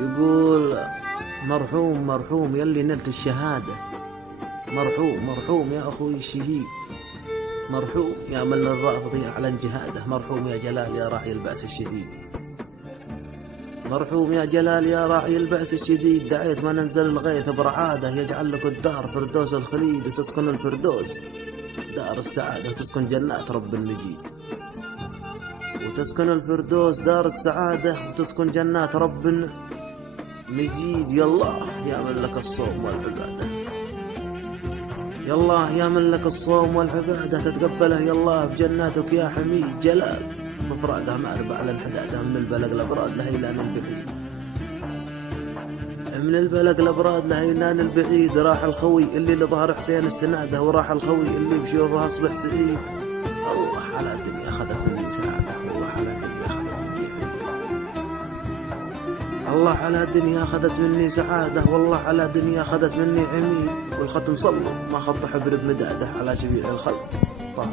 يقول مرحوم مرحوم يلي نلت الشهادة، مرحوم مرحوم يا أخوي الشهيد، مرحوم يا من للرافض يعلن جهاده، مرحوم يا جلال يا راعي البأس الشديد، مرحوم يا جلال يا راعي البأس الشديد. دعيت ما ننزل الغيث برعاده، يجعل لك الدار فردوس الخليد، وتسكن الفردوس دار السعادة، وتسكن جنات رب المجيد، وتسكن الفردوس دار السعادة، وتسكن جنات رب مجيد. يا الله يا من لك الصوم والعبادة، يا الله يا من لك الصوم والعبادة، تتقبله يا الله بجناتك يا حميد. جلال مفرادها مأربة على انحدادها، من البلق الأبراد لهيلان البعيد، من البلق الأبراد لهيلان البعيد. راح الخوي اللي لظهر حسين استناده، وراح الخوي اللي بشوفه أصبح سعيد. الله على الدنيا أخذت مني سعادة، الله على الدنيا أخذت مني عميد، الله على الدنيا أخذت مني سعادة، والله على الدنيا أخذت مني عميد. والختم صلوا ما خط حبر بمداده، على جميع الخلق طه